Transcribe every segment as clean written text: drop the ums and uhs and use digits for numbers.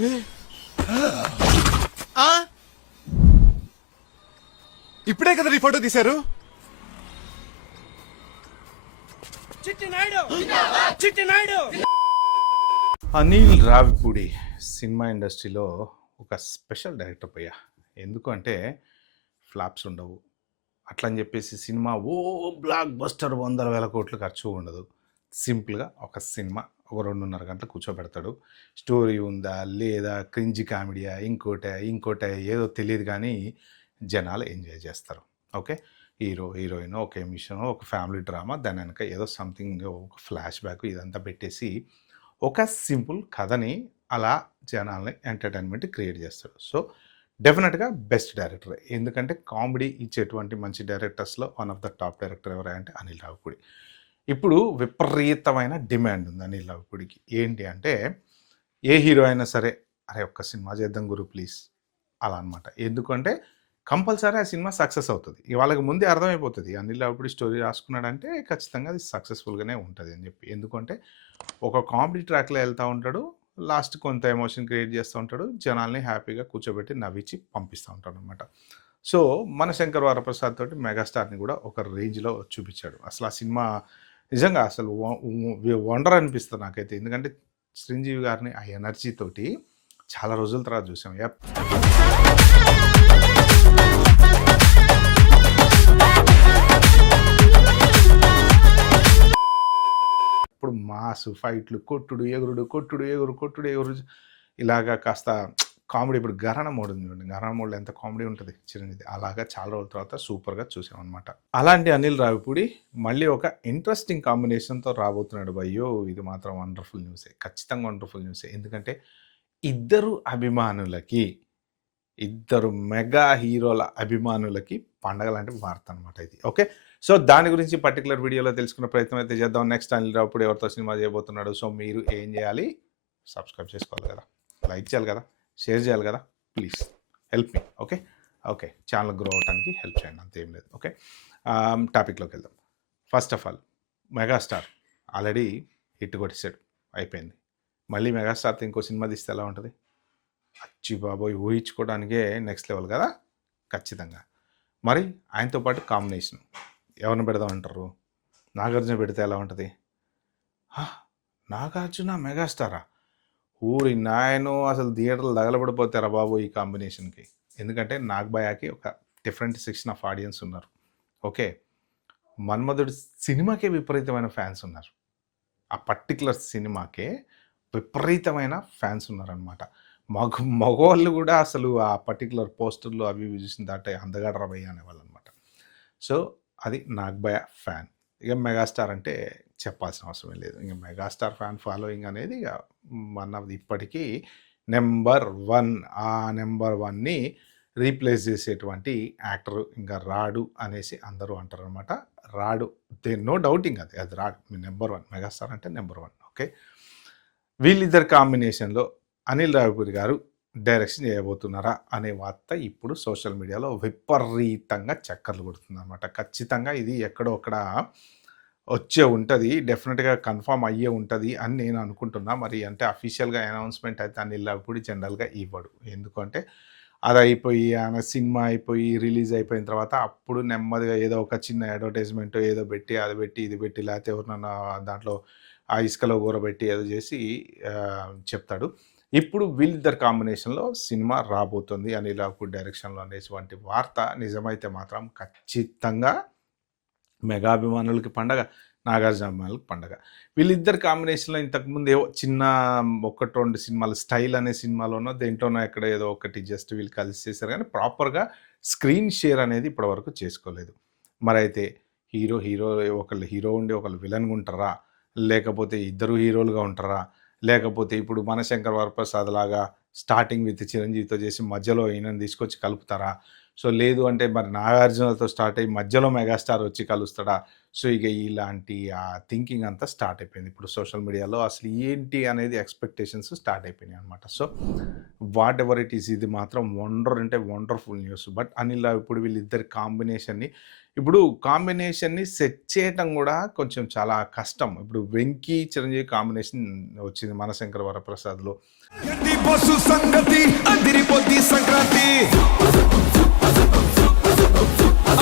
రే ఇప్పుడే కదా ఈ ఫోటో తీశారు. అనిల్ రావిపూడి సినిమా ఇండస్ట్రీలో ఒక స్పెషల్ డైరెక్టర్ పోయా. ఎందుకు అంటే ఫ్లాప్స్ ఉండవు, అట్లని చెప్పేసి సినిమా బ్లాక్ బస్టర్ 100,000 కోట్లు ఖర్చు ఉండదు. సింపుల్గా ఒక సినిమా ఒక 2.5 గంటలు కూర్చోబెడతాడు. స్టోరీ ఉందా లేదా, క్రింజి కామెడీయా, ఇంకోటే ఏదో తెలియదు, కానీ జనాలు ఎంజాయ్ చేస్తారు. ఓకే, హీరో హీరోయిన్, ఒక ఎమిషన్, ఒక ఫ్యామిలీ డ్రామా, దాని వెనక ఏదో సంథింగ్, ఒక ఫ్లాష్ బ్యాక్, ఇదంతా పెట్టేసి ఒక సింపుల్ కథని అలా జనాల్ని ఎంటర్టైన్మెంట్ క్రియేట్ చేస్తాడు. సో డెఫినెట్గా బెస్ట్ డైరెక్టర్. ఎందుకంటే కామెడీ ఇచ్చేటువంటి మంచి డైరెక్టర్స్లో one of the top director ఎవరంటే అనిల్ రావిపూడి. ఇప్పుడు విపరీతమైన డిమాండ్ ఉంది అనిల్ రావిపూడికి. ఏంటి అంటే ఏ హీరో అయినా సరే, అరే ఒక్క సినిమా చేద్దాం గురు ప్లీజ్, అలా అనమాట. ఎందుకంటే కంపల్సరీ ఆ సినిమా సక్సెస్ అవుతుంది. వాళ్ళకి ముందే అర్థమైపోతుంది అనిల్ రావిపూడి స్టోరీ రాసుకున్నాడంటే ఖచ్చితంగా అది సక్సెస్ఫుల్గానే ఉంటుంది అని చెప్పి. ఎందుకంటే ఒక కామెడీ ట్రాక్లో వెళ్తూ ఉంటాడు, లాస్ట్ కొంత ఎమోషన్ క్రియేట్ చేస్తూ ఉంటాడు, జనాల్ని హ్యాపీగా కూర్చోబెట్టి నవ్వించి పంపిస్తూ ఉంటాడు అనమాట. సో మన శంకర్ వరప్రసాద్ తోటి మెగాస్టార్ని కూడా ఒక రేంజ్లో చూపించాడు. అసలు ఆ సినిమా నిజంగా అసలు వండర్ అనిపిస్తుంది నాకైతే. ఎందుకంటే చిరంజీవి గారిని ఆ ఎనర్జీ తోటి చాలా రోజుల తర్వాత చూసాం. ఇప్పుడు మాసు ఫైట్లు, కొట్టుడు ఎగురు ఇలాగా కాస్త కామెడీ. ఇప్పుడు గరణ మోడ్ ఉంది చూడండి, గరణ మోడ్లో ఎంత కామెడీ ఉంటుంది చిరంజీవి, అలాగా చాలా రోజుల తర్వాత సూపర్గా చూసామన్నమాట. అలాంటి అనిల్ రావిపూడి మళ్ళీ ఒక ఇంట్రెస్టింగ్ కాంబినేషన్తో రాబోతున్నాడు. అయ్యో ఇది మాత్రం వండర్ఫుల్ న్యూసే, ఖచ్చితంగా వండర్ఫుల్ న్యూసే. ఎందుకంటే ఇద్దరు మెగా హీరోల అభిమానులకి పండగ లాంటి వార్త అనమాట ఇది. ఓకే, సో దాని గురించి పర్టికులర్ వీడియోలో తెలుసుకునే ప్రయత్నం అయితే చేద్దాం. నెక్స్ట్ అనిల్ రావిపూడి ఎవరితో సినిమా చేయబోతున్నాడు. సో మీరు ఏం చేయాలి, సబ్స్క్రైబ్ చేసుకోవాలి కదా, లైక్ చేయాలి కదా, షేర్ చేయాలి కదా, please help me. Okay channel grow అవడానికి హెల్ప్ చేయండి, అంతేం లేదు. ఓకే, టాపిక్లోకి వెళ్దాం. First of all megastar already hit కొట్టేసాడు, అయిపోయింది. మళ్ళీ మెగాస్టార్తో ఇంకో సినిమా తీస్తే ఎలా ఉంటుంది? అచ్చి బాబోయ్, ఊహించుకోవడానికే నెక్స్ట్ లెవెల్ కదా, ఖచ్చితంగా. మరి ఆయనతో పాటు కాంబినేషన్ ఎవరిని పెడదామంటారు? నాగార్జున పెడితే ఎలా ఉంటుంది? నాగార్జున మెగాస్టారా? ఊరి నాయను, అసలు థియేటర్లు తగలబడిపోతారా బాబు ఈ కాంబినేషన్కి. ఎందుకంటే నాగ్బాయాకి ఒక డిఫరెంట్ సెక్షన్ ఆఫ్ ఆడియన్స్ ఉన్నారు. ఓకే, మన్మధుడు సినిమాకే విపరీతమైన ఫ్యాన్స్ ఉన్నారు. ఆ పర్టికులర్ సినిమాకే విపరీతమైన ఫ్యాన్స్ ఉన్నారనమాట. మగవాళ్ళు కూడా అసలు ఆ పర్టికులర్ పోస్టర్లు అవి ఇవి చూసిన దాటే అందగాడ రవయ్య అనేవాళ్ళు అనమాట. సో అది నాగ్బాయ ఫ్యాన్. ఇక మెగాస్టార్ అంటే చెప్పాల్సిన అవసరం లేదు. ఇక మెగాస్టార్ ఫ్యాన్ ఫాలోయింగ్ అనేది ఇక మనది ఇప్పటికీ నెంబర్ 1. ఆ నెంబర్ 1ని రీప్లేస్ చేసేటువంటి యాక్టర్ ఇంకా రాడు అనేసి అందరూ అంటారు అనమాట. రాడు, నో డౌటింగ్, అది రాడు నెంబర్ 1. మెగాస్టార్ అంటే నెంబర్ 1. ఓకే, వీళ్ళిద్దరు కాంబినేషన్లో అనిల్ రావిపూడి గారు డైరెక్షన్ చేయబోతున్నారా అనే వార్త ఇప్పుడు సోషల్ మీడియాలో విపరీతంగా చక్కర్లు కొడుతుంది అనమాట. ఖచ్చితంగా ఇది ఎక్కడో అక్కడ వచ్చే ఉంటుంది, డెఫినెట్గా కన్ఫామ్ అయ్యే ఉంటుంది అని నేను అనుకుంటున్నా. మరి అంటే అఫీషియల్గా అనౌన్స్మెంట్ అయితే అనిల్ రావిపూడి జనరల్గా ఇవ్వడు. ఎందుకంటే అది అయిపోయి ఆయన సినిమా అయిపోయి రిలీజ్ అయిపోయిన తర్వాత అప్పుడు నెమ్మదిగా ఏదో ఒక చిన్న అడ్వర్టైజ్మెంట్ ఏదో పెట్టి, అది పెట్టి ఇది పెట్టి, లేకపోతే ఎవరినన్నా దాంట్లో ఆ ఇసుకలో కూరబెట్టి ఏదో చేసి చెప్తాడు. ఇప్పుడు వీళ్ళిద్దరు కాంబినేషన్లో సినిమా రాబోతుంది అనిల్ రావిపూడి డైరెక్షన్లో అనేటువంటి వార్త నిజమైతే మాత్రం ఖచ్చితంగా మెగాభిమానులకి పండగ, నాగార్జున అభిమానులకి పండగ. వీళ్ళిద్దరు కాంబినేషన్లో ఇంతకుముందు ఏవో చిన్న 1-2 సినిమాలు, స్టైల్ అనే సినిమాలోనో దేంట్లోనో ఎక్కడ ఏదో ఒకటి జస్ట్ వీళ్ళు కలిసి చేశారు, కానీ ప్రాపర్గా స్క్రీన్ షేర్ అనేది ఇప్పటివరకు చేసుకోలేదు. మరి అయితే హీరో ఒకళ్ళు హీరో ఉండి ఒకళ్ళు విలన్గా ఉంటారా, లేకపోతే ఇద్దరు హీరోలుగా ఉంటారా, లేకపోతే ఇప్పుడు మన శంకర్ వరప్రసాద్ లాగా స్టార్టింగ్ విత్ చిరంజీవితో చేసి మధ్యలో ఈయనని తీసుకొచ్చి కలుపుతారా? సో లేదు అంటే మరి నాగార్జునతో స్టార్ట్ అయ్యి మధ్యలో మెగాస్టార్ వచ్చి కలుస్తాడా? సో, ఇక ఇలాంటి థింకింగ్ అంతా స్టార్ట్ అయిపోయింది. ఇప్పుడు సోషల్ మీడియాలో అసలు ఏంటి అనేది ఎక్స్‌పెక్టేషన్స్ స్టార్ట్ అయిపోయినాయనమాట. So, whatever it is ఇది మాత్రం అంటే wonderful news. But Anil Ravipudi వీళ్ళిద్దరి కాంబినేషన్‌ని ఇప్పుడు కాంబినేషన్‌ని సెట్ చేయటం గూడా కొంచెం చాలా కష్టం. ఇప్పుడు 'వెంకీ', 'చిరంజీవి' కాంబినేషన్ వచ్చింది 'మనశంకర వరప్రసాద్‌లో'. ఎట్టి బస్సు సంగతి అదిరిపోద్ది సంక్రాంతి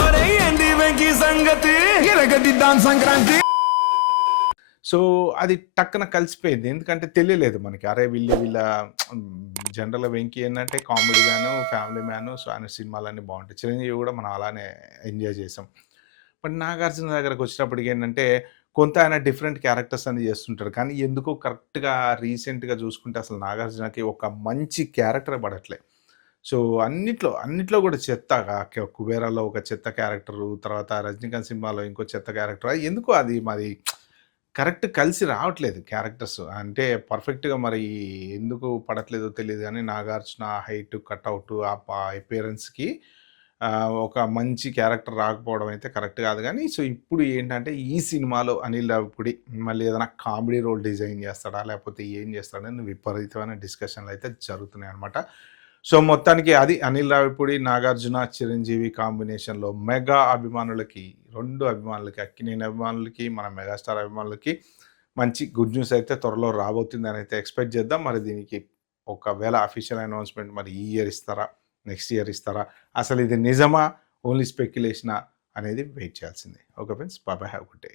అరే ఏంది వెంకీ సంగతి ఎరగదిద్దాం సంక్రాంతి. సో, అది టక్కున కలిసిపోయింది. ఎందుకంటే తెలియలేదు మనకి. అరే! వీళ్ళ జనరల్‌గా 'వెంకీ' ఏందంటే comedy man, family man. So, ఆయన సినిమాలన్నీ బావుంటాయి. 'చిరంజీవి' కూడా మనం అలానే ఎంజాయ్ చేసాం. బట్ 'నాగార్జున' దగ్గరకొచ్చేటప్పటికి ఏంటంటే కొంత ఆయన డిఫరెంట్ క్యారెక్టర్స్ అన్ని చేస్తుంటారు. కానీ ఎందుకో కరెక్ట్‌గా రీసెంట్‌గా చూసుకుంటే అసలు 'నాగార్జునకి' ఒక మంచి క్యారెక్టరే పడట్లే. సో, అన్నిట్లో కూడా చెత్త. 'కుబేరా'లో ఒక చెత్త క్యారెక్టరు, తర్వాత 'రజనీకాంత్' సినిమాలో ఇంకో చెత్త క్యారెక్టర్. ఎందుకో అది మరి కరెక్ట్ కలిసి రావట్లేదు క్యారెక్టర్స్. అంటే పర్ఫెక్ట్‌గా మరి ఎందుకు పడట్లేదో తెలీదు గానీ 'నాగార్జున' హైట్, కటౌట్ అపియరెన్స్‌కి ఒక మంచి క్యారెక్టర్ రాకపోవడం అయితే కరెక్ట్ కాదు గానీ, సో, ఇప్పుడు ఏంటంటే ఈ సినిమాలో అనిల్ రావిపూడి మళ్ళీ ఏదైనా కామెడీ రోల్ డిజైన్ చేస్తాడా? లేకపోతే ఏం చేస్తాడని విపరీతమైన డిస్కషన్‌లయితే జరుగుతున్నాయన్నమాట. సో, మొత్తానికి అది అనిల్ రావిపూడి, నాగార్జున, చిరంజీవి కాంబినేషన్‌లో మెగా అభిమానులకి 2 అభిమానులకి, అక్కినేని అభిమానులకి, మన మెగాస్టార్ అభిమానులకి మంచి గుడ్ న్యూస్ అయితే త్వరలో రాబోతుందని అయితే ఎక్స్‌పెక్ట్ చేద్దాం. మరి దీనికి ఒకవేళ అఫీషియల్ అనౌన్స్‌మెంట్ మరి ఈ ఇయర్ ఇస్తారా? నెక్స్ట్ ఇయర్ ఇస్తారా? అసలు ఇది నిజమా? ఓన్లీ స్పెక్యులేషనా? అనేది వెయిట్ చేయాల్సిందే. Okay friends. By by. Have a good day.